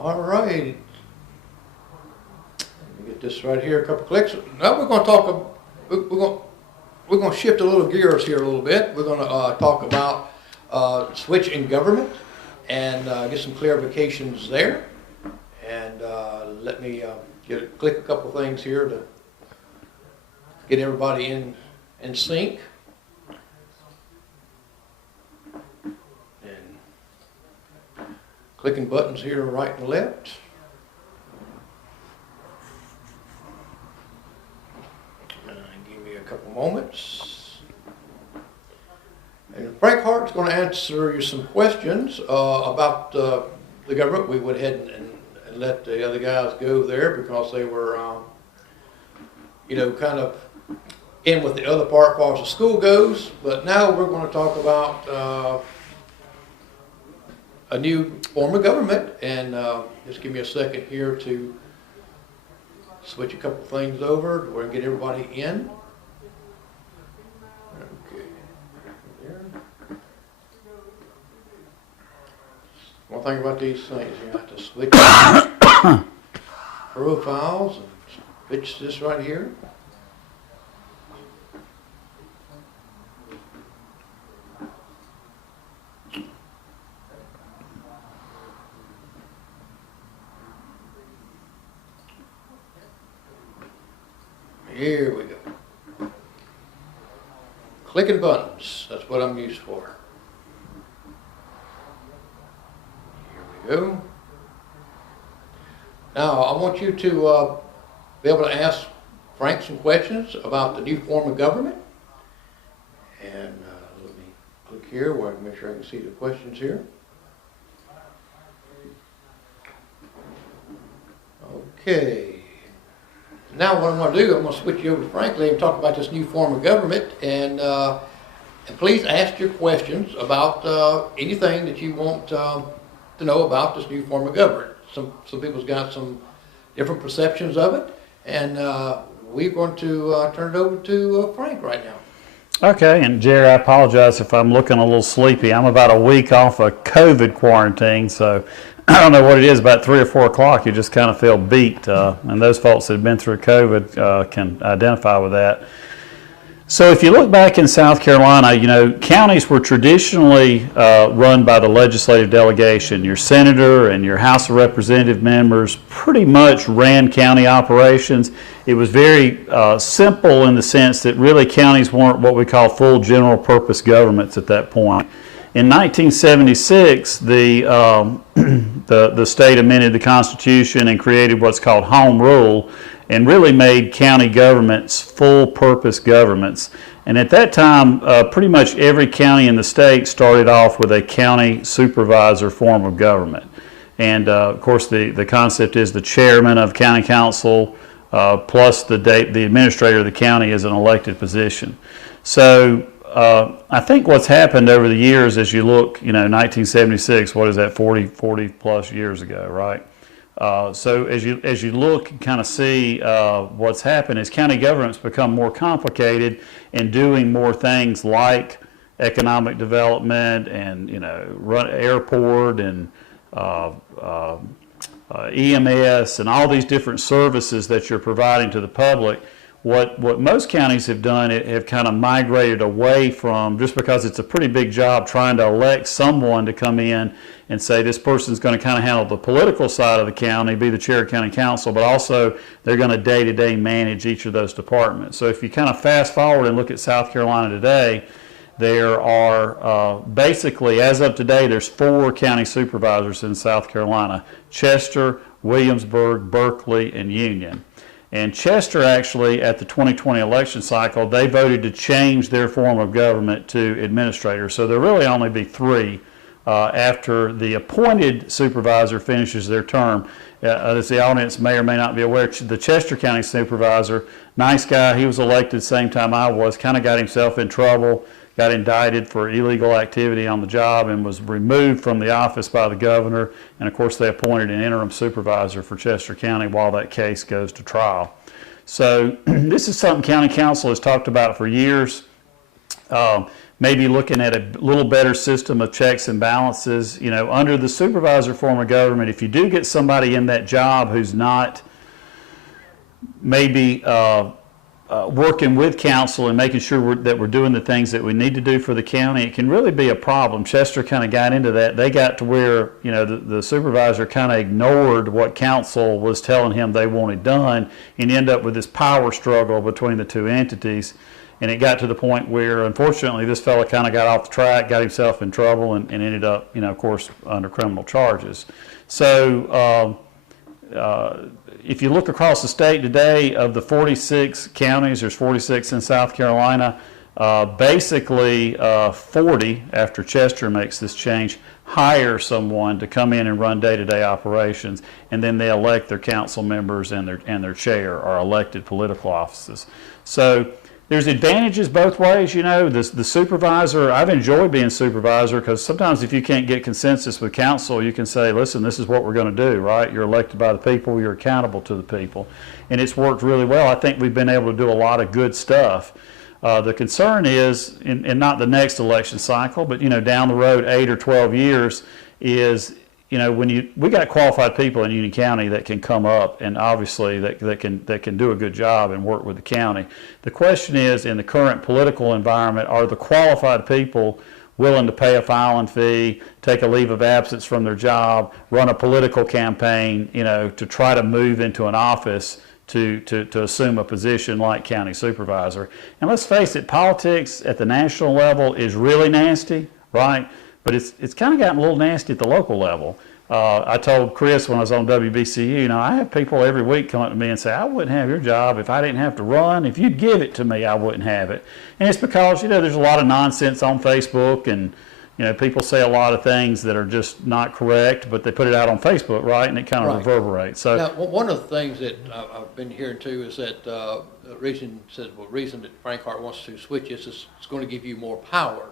All right. Let me get this right here, a couple clicks. Now we're going to talk, we're going to shift a little gears here a little bit. We're going to talk about switch in government and get some clarifications there. And let me click a couple things here to get everybody in sync. Clicking buttons here right and left. Give me a couple moments. And Frank Hart's going to answer you some questions about the government. We went ahead and let the other guys go there because they were, kind of in with the other part as far as the school goes. But now we're going to talk about a new form of government, and just give me a second here to switch a couple things over to where I get everybody in. Okay. There. One thing about these things, you have to switch profiles and switch this right here. Here we go. Clicking buttons, that's what I'm used for. Here we go. Now I want you to be able to ask Frank some questions about the new form of government. And let me click here where I can make sure I can see the questions here. Okay. Now what I'm going to do, I'm going to switch you over to Frank and talk about this new form of government, and please ask your questions about anything that you want to know about this new form of government. Some people's got some different perceptions of it, and we're going to turn it over to Frank right now. Okay, and Jerry, I apologize if I'm looking a little sleepy. I'm about a week off of COVID quarantine, so I don't know what it is, about 3 or 4 o'clock, you just kind of feel beat. And those folks that have been through COVID can identify with that. So if you look back in South Carolina, counties were traditionally run by the legislative delegation. Your senator and your House of Representative members pretty much ran county operations. It was very simple in the sense that really counties weren't what we call full general purpose governments at that point. In 1976, the state amended the Constitution and created what's called Home Rule, and really made county governments full-purpose governments. And at that time, pretty much every county in the state started off with a county supervisor form of government. And of course, the concept is the chairman of county council plus the administrator of the county is an elected position. So I think what's happened over the years as you look, 1976, what is that, 40 plus years ago, right? So as you look and kind of see what's happened is county governments become more complicated and doing more things like economic development and, run airport and EMS and all these different services that you're providing to the public. What most counties have done, have kind of migrated away from, just because it's a pretty big job trying to elect someone to come in and say this person's going to kind of handle the political side of the county, be the chair of county council, but also they're going to day-to-day manage each of those departments. So if you kind of fast forward and look at South Carolina today, there are basically, as of today, there's 4 county supervisors in South Carolina: Chester, Williamsburg, Berkeley, and Union. And Chester actually, at the 2020 election cycle, they voted to change their form of government to administrator. So there'll really only be 3 after the appointed supervisor finishes their term. As the audience may or may not be aware, the Chester County supervisor, nice guy, he was elected the same time I was, kind of got himself in trouble, got indicted for illegal activity on the job and was removed from the office by the governor. And of course they appointed an interim supervisor for Chester County while that case goes to trial. So this is something county council has talked about for years. maybe looking at a little better system of checks and balances. You know, under the supervisor form of government, if you do get somebody in that job who's not maybe working with council and making sure that we're doing the things that we need to do for the county, it can really be a problem. Chester kind of got into that. They got to where, you know, the supervisor kind of ignored what council was telling him they wanted done, and end up with this power struggle between the two entities. And it got to the point where, unfortunately, this fella kind of got off the track, got himself in trouble, and ended up, you know, of course, under criminal charges. So if you look across the state today, of the 46 counties, there's 46 in South Carolina, basically 40, after Chester makes this change, hire someone to come in and run day-to-day operations, and then they elect their council members and their chair, or elected political offices. So there's advantages both ways. You know, the supervisor, I've enjoyed being supervisor, because sometimes if you can't get consensus with council, you can say, listen, this is what we're going to do, right? You're elected by the people, you're accountable to the people. And it's worked really well. I think we've been able to do a lot of good stuff. The concern is, in not the next election cycle, but, you know, down the road 8 or 12 years, is, you know, we got qualified people in Union County that can come up, and obviously that can do a good job and work with the county. The question is, in the current political environment, are the qualified people willing to pay a filing fee, take a leave of absence from their job, run a political campaign, you know, to try to move into an office to assume a position like county supervisor? And let's face it, politics at the national level is really nasty, right? But it's kind of gotten a little nasty at the local level. I told Chris when I was on WBCU, you know, I have people every week come up to me and say, I wouldn't have your job if I didn't have to run. If you'd give it to me, I wouldn't have it. And it's because, you know, there's a lot of nonsense on Facebook, and, you know, people say a lot of things that are just not correct, but they put it out on Facebook, right? And it kind of reverberates. So now, one of the things that I've been hearing too is that the reason that Frank Hart wants to switch is it's going to give you more power.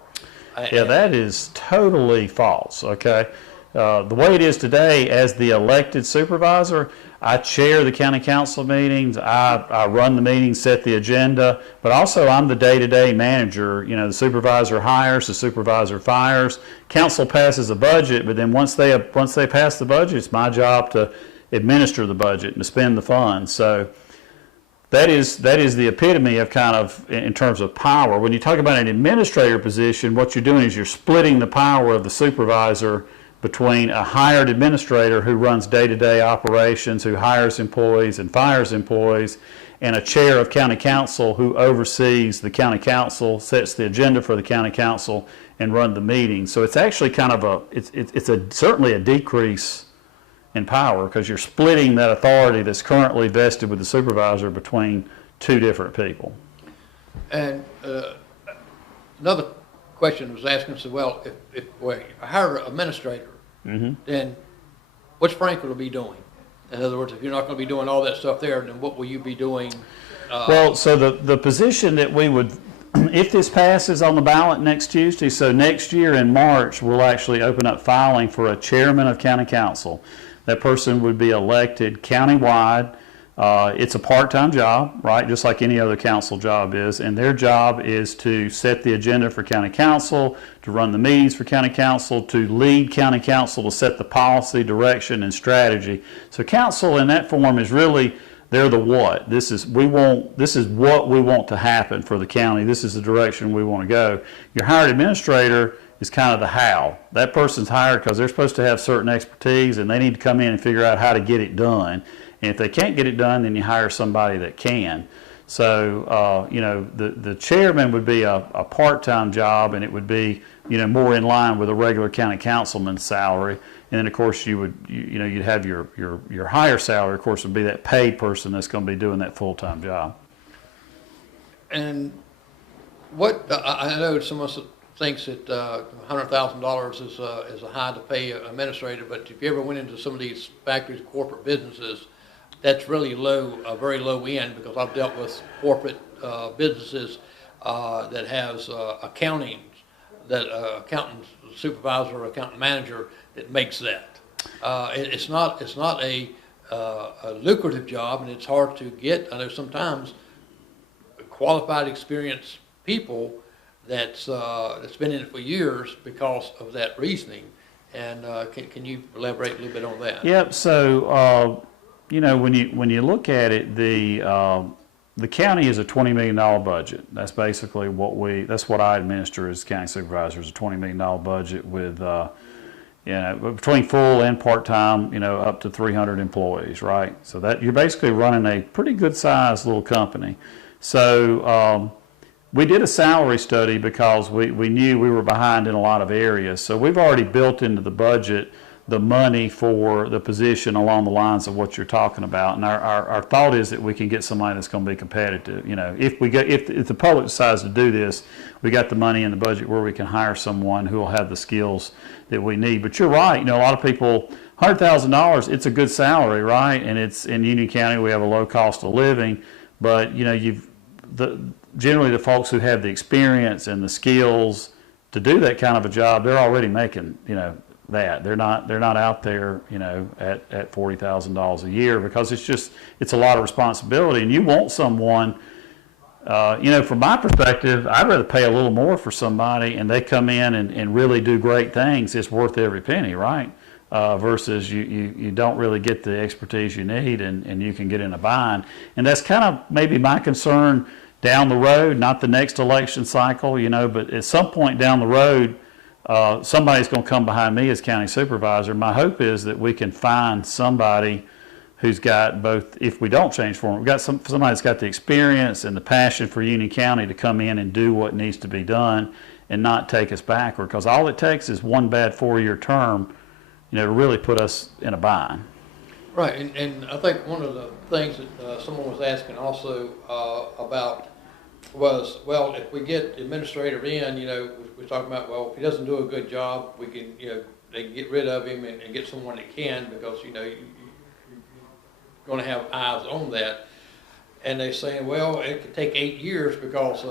Yeah, that is totally false, okay? The way it is today, as the elected supervisor, I chair the county council meetings, I run the meetings, set the agenda, but also I'm the day-to-day manager. You know, the supervisor hires, the supervisor fires, council passes a budget, but then once they pass the budget, it's my job to administer the budget and to spend the funds. So that is the epitome of kind of, in terms of power. When you talk about an administrator position, what you're doing is you're splitting the power of the supervisor between a hired administrator who runs day-to-day operations, who hires employees and fires employees, and a chair of county council who oversees the county council, sets the agenda for the county council, and run the meetings. So it's actually kind of certainly a decrease in power, because you're splitting that authority that's currently vested with the supervisor between two different people. And another question was asking, so, well, if we hire an administrator, then what's Frank going to be doing? In other words, if you're not going to be doing all that stuff there, then what will you be doing? Well, so the position that we would, if this passes on the ballot next Tuesday, so next year in March, we'll actually open up filing for a chairman of county council. That person would be elected countywide. It's a part-time job, right, just like any other council job is, and their job is to set the agenda for county council, to run the meetings for county council, to lead county council to set the policy, direction, and strategy. So council in that form is really, they're the what. This is what we want to happen for the county. This is the direction we want to go. Your hired administrator is kind of the how. That person's hired because they're supposed to have certain expertise, and they need to come in and figure out how to get it done. And if they can't get it done, then you hire somebody that can. So, you know, the chairman would be a part-time job, and it would be, you know, more in line with a regular county councilman's salary. And then, of course, you'd have your higher salary, of course, would be that paid person that's going to be doing that full-time job. And what I know someone thinks that $100,000 is a high to pay an administrator, but if you ever went into some of these factories, corporate businesses, that's really low, very low end, because I've dealt with corporate businesses that has accounting, that accountant supervisor or accountant manager that makes that. It's not a lucrative job, and it's hard to get. I know sometimes qualified, experienced people that's been in it for years because of that reasoning. And can you elaborate a little bit on that? Yep. So when you look at it, the county is a $20 million budget. That's basically that's what I administer as county supervisor, is a $20 million budget with between full and part-time, up to 300 employees, right? So that you're basically running a pretty good sized little company. So we did a salary study because we knew we were behind in a lot of areas. So we've already built into the budget the money for the position along the lines of what you're talking about. And our thought is that we can get somebody that's going to be competitive. If the public decides to do this, we got the money in the budget where we can hire someone who will have the skills that we need. But you're right. A lot of people, $100,000, it's a good salary, right? And it's in Union County, we have a low cost of living. But generally the folks who have the experience and the skills to do that kind of a job, they're already making that they're not out there at $40,000 a year, because it's a lot of responsibility, and you want someone. From my perspective, I'd rather pay a little more for somebody and they come in and really do great things. It's worth every penny, right? Versus you don't really get the expertise you need and you can get in a bind. And that's kind of maybe my concern down the road, not the next election cycle, but at some point down the road, somebody's going to come behind me as county supervisor. My hope is that we can find somebody who's got both, if we don't change form, we've got somebody that's got the experience and the passion for Union County to come in and do what needs to be done and not take us backward, because all it takes is one bad 4-year term, to really put us in a bind. Right, and I think one of the things that someone was asking also about was, well, if we get the administrator in, we're talking about, well, if he doesn't do a good job, we can, they can get rid of him and get someone that can, because, you're going to have eyes on that. And they're saying, well, it could take 8 years because,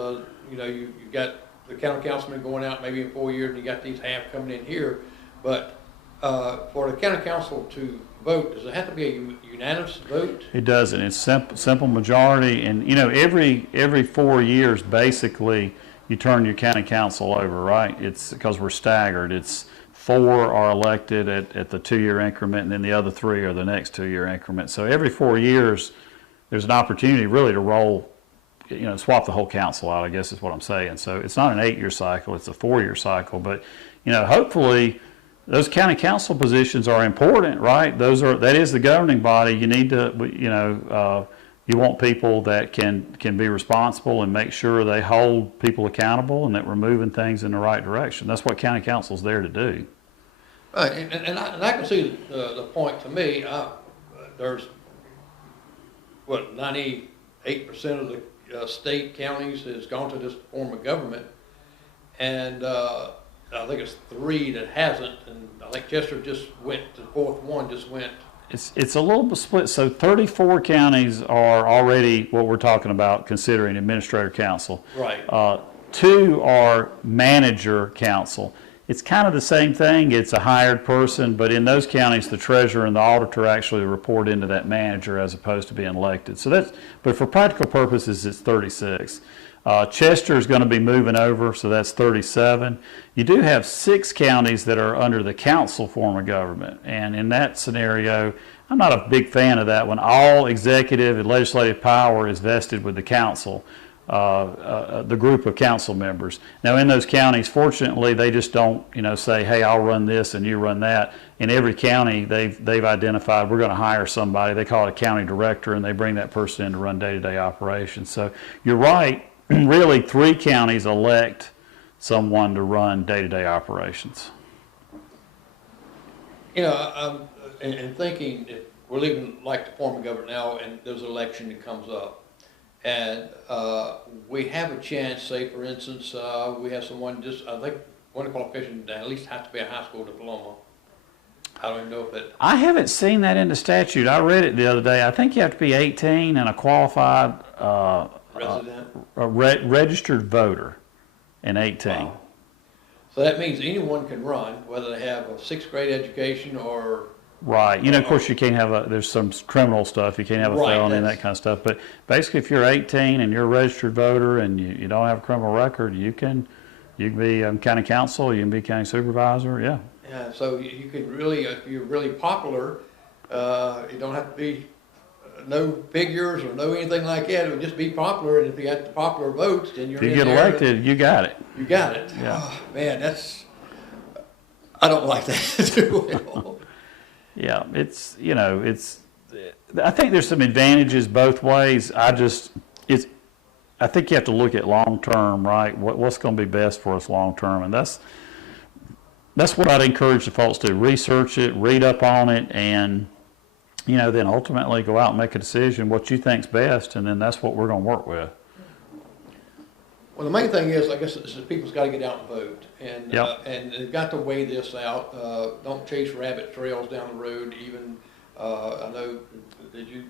you've got the county councilman going out maybe in 4 years, and you got these half coming in here. But for the county council to vote, does it have to be a unanimous vote? It doesn't. It's simple majority, and every 4 years basically you turn your county council over, right? It's because we're staggered. It's 4 are elected at the 2-year increment, and then the other 3 are the next 2-year increment. So every 4 years there's an opportunity really to roll, swap the whole council out, I guess is what I'm saying. So it's not an 8-year cycle, it's a 4-year cycle. But hopefully those county council positions are important, right? That is the governing body. You need to, you want people that can be responsible and make sure they hold people accountable and that we're moving things in the right direction. That's what county council's there to do. Right, and I can see the point. To me, there's 98% of the state counties has gone to this form of government, and I think it's 3 that hasn't, and I think Chester just went, the 4th one just went. It's a little bit split. So 34 counties are already what we're talking about considering administrator council. Right. 2 are manager council. It's kind of the same thing. It's a hired person, but in those counties, the treasurer and the auditor actually report into that manager as opposed to being elected. So but for practical purposes, it's 36. Chester is going to be moving over, so that's 37. You do have 6 counties that are under the council form of government, and in that scenario, I'm not a big fan of that one. All executive and legislative power is vested with the council, the group of council members. Now, in those counties, fortunately, they just don't, say, hey, I'll run this and you run that. In every county, they've identified we're going to hire somebody. They call it a county director, and they bring that person in to run day-to-day operations. So you're right. Really, 3 counties elect someone to run day-to-day operations. I'm thinking, if we're living like the form of government now, and there's an election that comes up, and we have a chance, say for instance, we have someone I think one of the qualifications at least has to be a high school diploma. I don't even know if it. I haven't seen that in the statute. I read it the other day. I think you have to be 18 and a qualified registered voter and 18. Wow. So that means anyone can run, whether they have a 6th grade education or. Right. Of course, you can't have there's some criminal stuff. You can't have a felony and that kind of stuff. But basically, if you're 18 and you're a registered voter and you don't have a criminal record, you can You can be county council, you can be county supervisor, yeah. Yeah, so you could really, if you're really popular, you don't have to be no figures or no anything like that. It would just be popular, and if you got the popular votes, then you're If you in get there elected, you got it. You got it. Yeah. Oh, man, I don't like that too well. Yeah, I think there's some advantages both ways. I think you have to look at long term, right? What's going to be best for us long term, and that's what I'd encourage the folks to research it, read up on it, and then ultimately go out and make a decision what you think's best, and then that's what we're going to work with. Well, the main thing is, I guess, is that people's got to get out and vote, and Yep. And they've got to weigh this out. Don't chase rabbit trails down the road. Even I know that you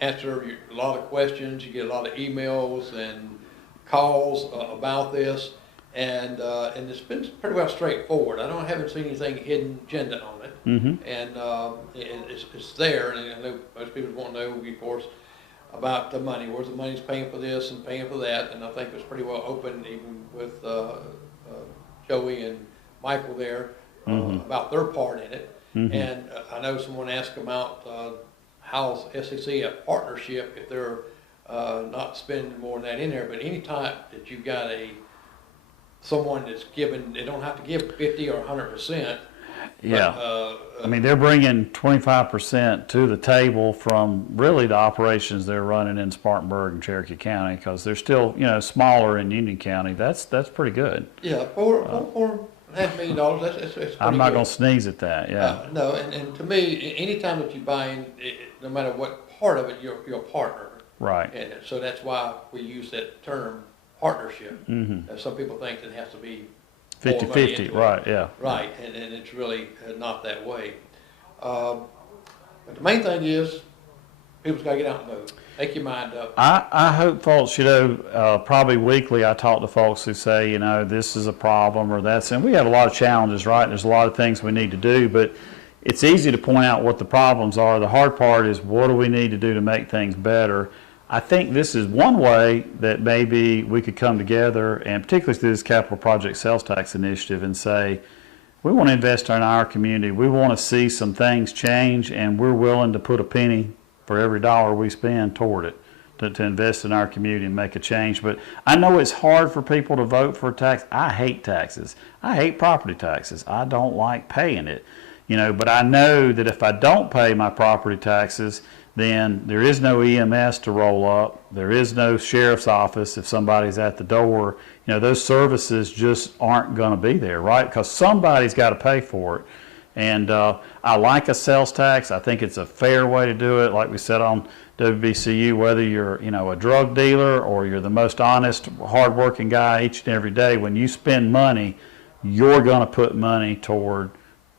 answer a lot of questions. You get a lot of emails and calls about this, and it's been pretty well straightforward. I haven't seen anything hidden agenda on it, and it's there. And I know most people want to know, of course, about the money, where the money's paying for this and paying for that, and I think it's pretty well open, even with Joey and Michael there, about their part in it. And I know someone asked about how's SEC a partnership if they're not spending more than that in there, but any time that you've got someone that's given, they don't have to give 50 or 100%. Yeah. I mean, they're bringing 25% to the table from really the operations they're running in Spartanburg and Cherokee County, because they're still, smaller in Union County. That's pretty good. Yeah, $4.5 million. That's pretty I'm not good. going to sneeze at that. Yeah. No, and to me, anytime that you buy in, no matter what part of it, you're a partner. Right. And so that's why we use that term partnership. Some people think it has to be 50-50, right, yeah. Right, and it's really not that way. But the main thing is, people's got to get out and vote. Make your mind up. I hope folks, probably weekly I talk to folks who say, this is a problem or that's, and we have a lot of challenges, right? There's a lot of things we need to do, but it's easy to point out what the problems are. The hard part is, what do we need to do to make things better? I think this is one way that maybe we could come together, and particularly through this capital project sales tax initiative, and say, we want to invest in our community. We want to see some things change, and we're willing to put a penny for every dollar we spend toward it to invest in our community and make a change. But I know it's hard for people to vote for a tax. I hate taxes. I hate property taxes. I don't like paying it. But I know that if I don't pay my property taxes, then there is no EMS to roll up. There is no sheriff's office if somebody's at the door. Those services just aren't going to be there, right? Because somebody's got to pay for it. And I like a sales tax. I think it's a fair way to do it. Like we said on WBCU, whether you're a drug dealer or you're the most honest, hardworking guy each and every day, when you spend money, you're going to put money toward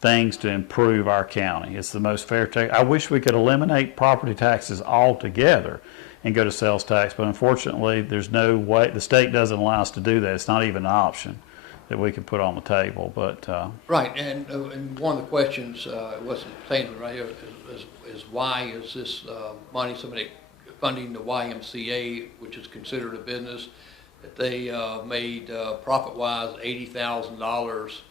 things to improve our county. It's the most fair tax. I wish we could eliminate property taxes altogether and go to sales tax, but unfortunately there's no way. The state doesn't allow us to do that. It's not even an option that we can put on the table. But right, and one of the questions wasn't saying right here is why is this money somebody funding the YMCA, which is considered a business, that they made profit-wise $80,000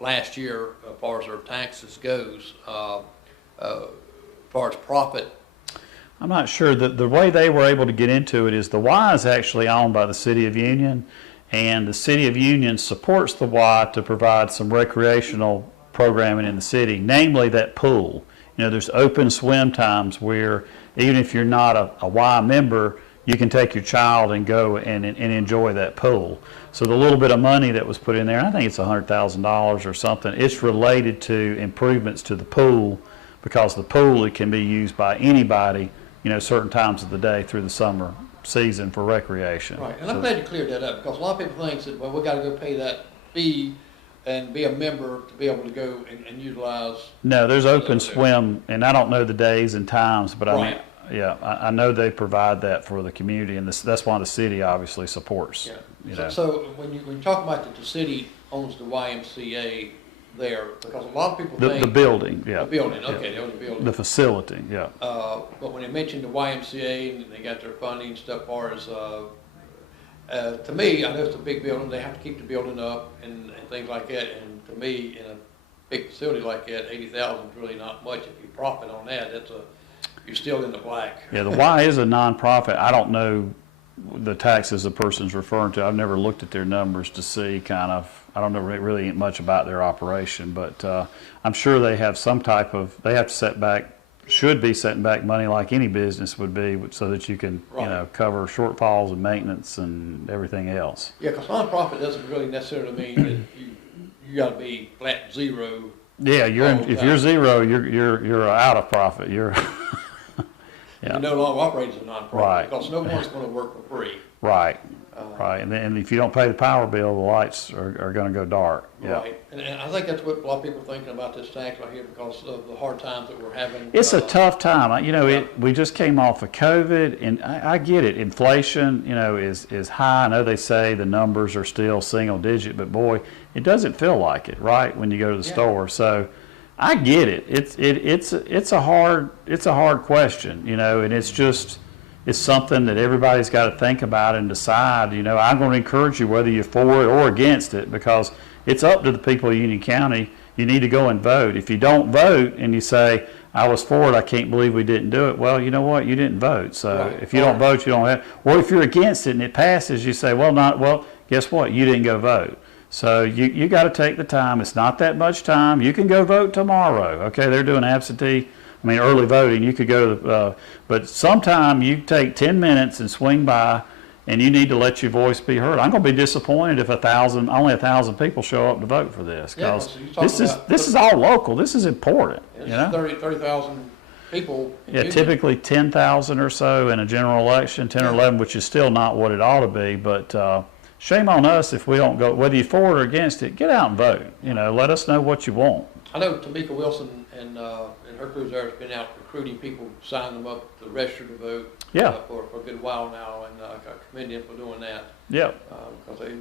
last year as far as their taxes goes, as far as profit. I'm not sure that the way they were able to get into it is the Y is actually owned by the City of Union, and the City of Union supports the Y to provide some recreational programming in the city, namely that pool. There's open swim times where even if you're not a Y member, you can take your child and go and enjoy that pool. So the little bit of money that was put in there, I think it's $100,000 or something, it's related to improvements to the pool, because the pool, it can be used by anybody, certain times of the day through the summer season for recreation. Right, and I'm glad you cleared that up, because a lot of people think that, well, we got to go pay that fee and be a member to be able to go and utilize. No, there's open swim, and I don't know the days and times, but right. I know they provide that for the community, and that's why the city obviously supports. Yeah. So when you talk about that the city owns the YMCA there, because a lot of people think the building, yeah. The building, okay, they own the building. The facility, yeah. But when they mentioned the YMCA and they got their funding stuff, as far as To me, I know it's a big building, they have to keep the building up and things like that, and to me, in a big facility like that, 80,000 is really not much. If you profit on that, you're still in the black. Yeah, the Y is a nonprofit. I don't know the taxes the person's referring to. I've never looked at their numbers to see I don't know really much about their operation, but I'm sure they have some type of, they have to should be setting back money like any business would be so that you can, right, cover shortfalls and maintenance and everything else. Yeah, because nonprofit doesn't really necessarily mean that you got to be flat zero. Yeah, if you're zero, you're out of profit. You're You no longer operate as a nonprofit, right, because no one's going to work for free. Right. Right, and if you don't pay the power bill, the lights are going to go dark. Yeah. Right, and I think that's what a lot of people are thinking about this tax right here because of the hard times that we're having. It's a tough time. We just came off of COVID, and I get it. Inflation, is high. I know they say the numbers are still single digit, but boy, it doesn't feel like it, right, when you go to the store. So I get it. It's a hard question, and it's something that everybody's got to think about and decide. I'm going to encourage you whether you're for it or against it, because it's up to the people of Union County. You need to go and vote. If you don't vote and you say, I was for it, I can't believe we didn't do it, well, you know what? You didn't vote. So right, if you don't vote, you don't have. Or if you're against it and it passes, you say, well, guess what? You didn't go vote. So you got to take the time. It's not that much time. You can go vote tomorrow. Okay, they're doing early voting. You could go to, but sometime you take 10 minutes and swing by, and you need to let your voice be heard. I'm going to be disappointed if only 1,000 people show up to vote for this, because this is all local. This is important. It's 30,000 people. Yeah, typically 10,000 or so in a general election, 10 or 11, which is still not what it ought to be. But shame on us if we don't go. Whether you're for it or against it, get out and vote. Let us know what you want. I know Tamika Wilson and her crew there has been out recruiting people, signing them up to register to vote. Yeah. For a good while now, and I commend them for doing that. Yeah. Because they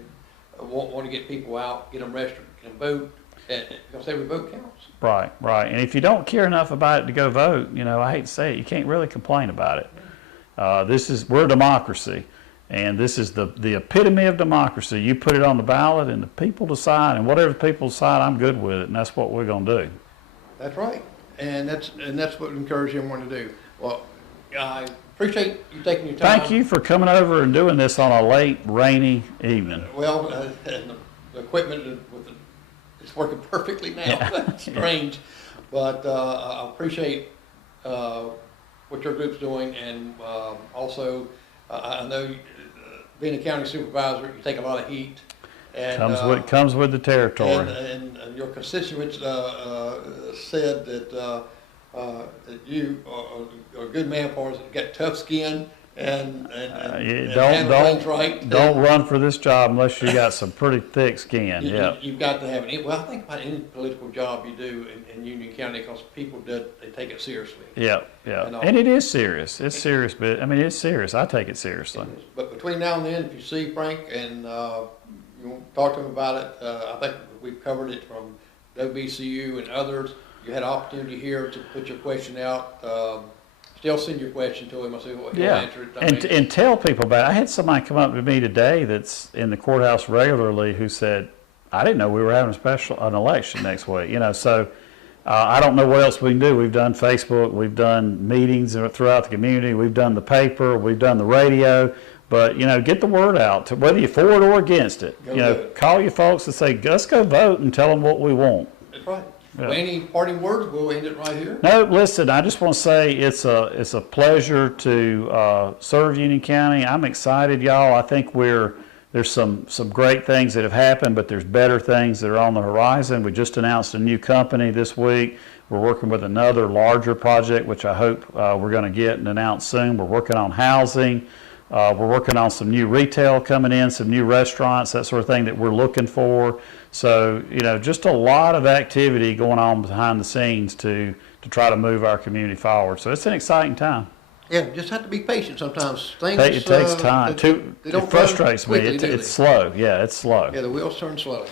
want to get people out, get them registered, get them vote, because every vote counts. Right. And if you don't care enough about it to go vote, I hate to say it, you can't really complain about it. We're a democracy, and this is the epitome of democracy. You put it on the ballot, and the people decide, and whatever the people decide, I'm good with it, and that's what we're going to do. That's right, and that's what we encourage everyone to do. Well, I appreciate you taking your time. Thank you for coming over and doing this on a late, rainy evening. Well, the equipment it's working perfectly now. Yeah. Strange, but I appreciate what your group's doing, and also I know being a county supervisor, you take a lot of heat. And comes with the territory. And your constituents said that you are a good man for us. You got tough skin and handle things right. Don't run for this job unless you got some pretty thick skin. You've got to have it. Well, I think about any political job you do in Union County, because people they take it seriously. Yeah. And it is serious. It's serious, but it's serious. I take it seriously. But between now and then, if you see Frank and you want to talk to him about it, I think we've covered it from WBCU and others. You had an opportunity here to put your question out. Still send your question to him. I'll see what he'll answer it. And tell people about it. I had somebody come up to me today that's in the courthouse regularly who said, I didn't know we were having an election next week. So I don't know what else we can do. We've done Facebook. We've done meetings throughout the community. We've done the paper. We've done the radio. But, get the word out, to whether you're for it or against it. Call your folks and say, let's go vote, and tell them what we want. That's right. Yeah. Well, any parting words? We'll end it right here. No, listen, I just want to say it's a pleasure to serve Union County. I'm excited, y'all. I think there's some great things that have happened, but there's better things that are on the horizon. We just announced a new company this week. We're working with another larger project, which I hope we're going to get and announce soon. We're working on housing. We're working on some new retail coming in, some new restaurants, that sort of thing that we're looking for. So, just a lot of activity going on behind the scenes to try to move our community forward. So it's an exciting time. Yeah, just have to be patient sometimes. Things, it takes time. It frustrates me. It's slow. Yeah, it's slow. Yeah, the wheels turn slow.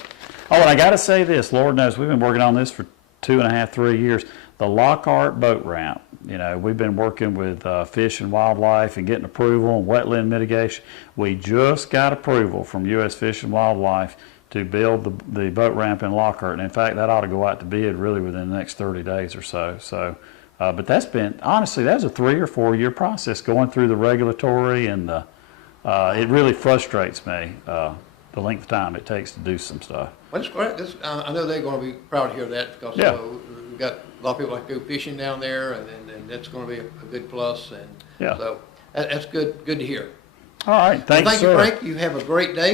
Oh, and I got to say this. Lord knows we've been working on this for 2.5, 3 years. The Lockhart boat ramp. You know, we've been working with Fish and Wildlife and getting approval and wetland mitigation. We just got approval from U.S. Fish and Wildlife to build the boat ramp in Lockhart. And in fact, that ought to go out to bid really within the next 30 days or so. So, but that's been, honestly, that's a 3 or 4 year process going through the regulatory, and it really frustrates me, the length of time it takes to do some stuff. Well, it's great. I know they're going to be proud to hear that, because Yeah. we've got a lot of people like to go fishing down there, and that's going to be a good plus. And Yeah. so that's good to hear. All right, thanks, Well, thank you, sir. Frank. You have a great day.